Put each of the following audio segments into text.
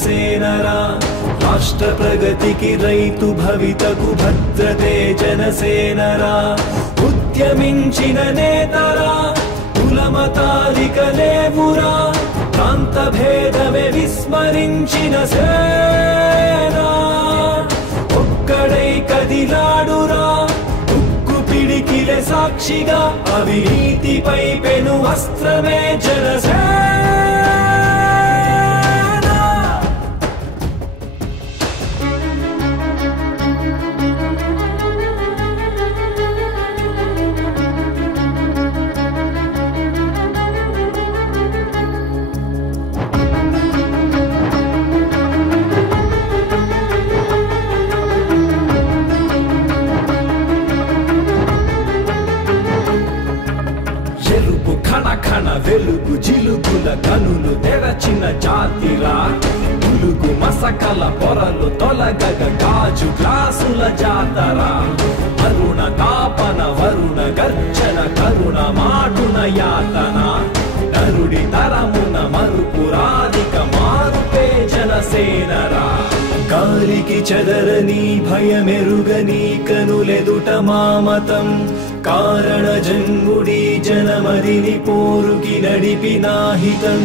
జనసేనరా రాష్ట్ర ప్రగతికి రైతు భవితకు భద్రతే జనసేనరా ఉద్యమించిన నేతరా కులమతాలిక లేవురా ప్రాంత భేదమే విస్మరించిన సేన ఒక్కడై కదిలాడురా ఉక్కు పిడికిలే సాక్షిగా అవినీతిపై పెను అస్త్రమే జనసేన వెలుగు జిలుగుల కనులు తెరచిన జాతిరా పులుగు మసకల పొరలు తొలగగ గాజు గ్లాసుల జాతరా అరుణ తాపన వరుణ గర్జన కరుణ మాటున యాతన నరుడి తరమున మరుపురాధిక మారుపే జనసేనరా గాలికి చెదరని భయమెరుగని కనులెదుట మామతం కారణ జన్ముడి జనమదిని పోరుకి నడిపినాహితం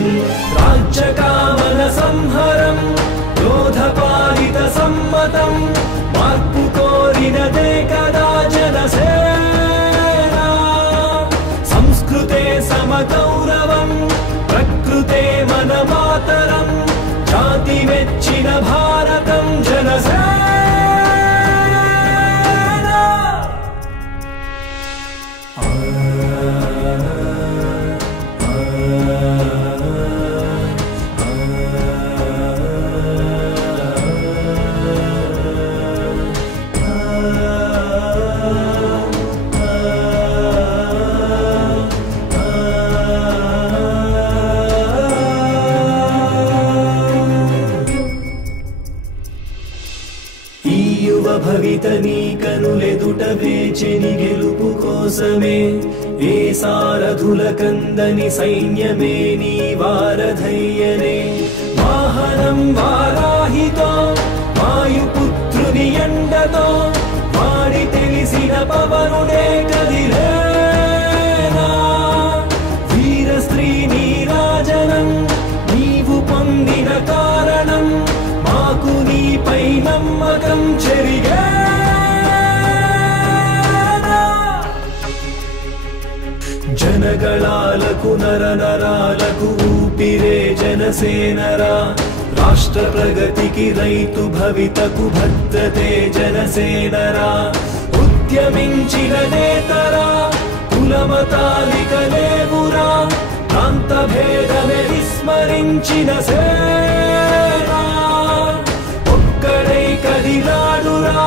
రాజ్యకామన సంహరం క్రోధపాలిత సమ్మతం మార్పు కోరినదే కదా జనసేన సంస్కృతే సమగౌరవం ప్రకృతే మన మాతరం జాతి మెచ్చిన భారతం జనసేన భవిత నీ కనులెదుట వేచెని గెలుపు కోసమే ఏ సారథుల కందని సైన్యమే నీ వారధయ్యనే వాహనం వారాహితో వాయుపుత్రుని ఎండతో వాడి తెలిసిన పవనుడే కదిలేనా వీర స్త్రీ నీరాజనం నీవు పొందిన కారణం మాకు నీపై నమ్మకం చెరిగే జనగళాలకు నరనరాలకు ఊపిరే జనసేనరా రాష్ట్ర ప్రగతికి రైతు భవితకు భద్రతే జనసేనరా ఉద్యమించిన నేతరా కులమతాలిక లేవురా ప్రాంత భేదమే విస్మరించిన సేన ఒక్కడై కదిలాడురా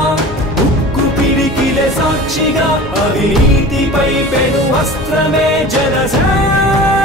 ఉక్కు పిడికిలే సాక్షిగా అవినీతిపై పెను అస్త్రమే జనసేన